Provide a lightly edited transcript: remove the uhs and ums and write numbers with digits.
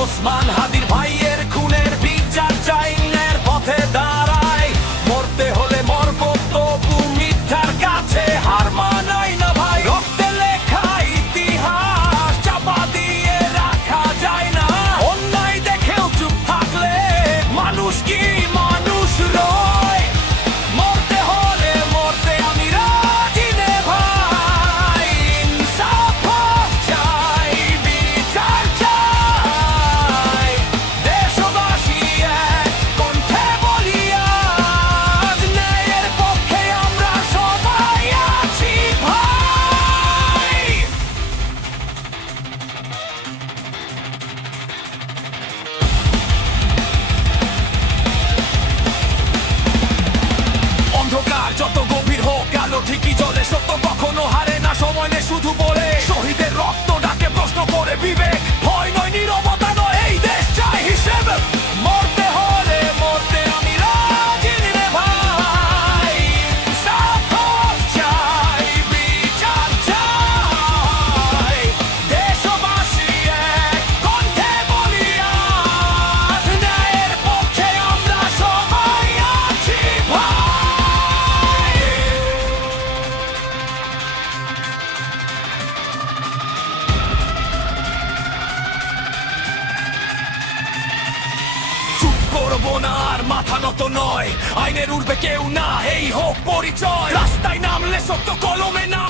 ওসমান হাদির ভাইয়ের খুনের বিচার চাই, ন্যায়ের পথে দাঁড়াই। মরতে হলে মরবো, তবু মিথ্যার কাছে হার মানাই না ভাই। রক্তে লেখা ইতিহাস চাপা দিয়ে রাখা যায় না। অন্যায় দেখেও চুপ থাকলে মানুষ কি মানুষ রয়? মরতে হলে মরতে আমি রাজি নে ভাই। ইনসাফ চাই, বিচার চাই। দেশবাসী এক কণ্ঠে বলি আজ, ন্যায়ের পক্ষে আমরা সবাই আছি ভাই। অন্ধকার যত গভীর হোক, আলো ঠিকই জ্বলে। সত্য কখনো হারে না, সময় নেই শুধু বলে। শহীদের রক্ত ডাকে প্রশ্ন করে বিবেক। ভয় নয়, নীরবতা নয়, এই দেশ চাই হিসেব। মরতে হলে মরতে আমি রাজি রে ভাই। ইনসাফ চাই, বিচার চাই। দেশবাসী এক কণ্ঠে বলি আজ, ন্যায়ের পক্ষে আমরা সবাই আছি ভাই। চুপ করবো না আর মাথা নত নয়, আইনের উঠবে কেউ না, এই হোক পরিচয়। রাস্তায় নামলে সত্য কলমে না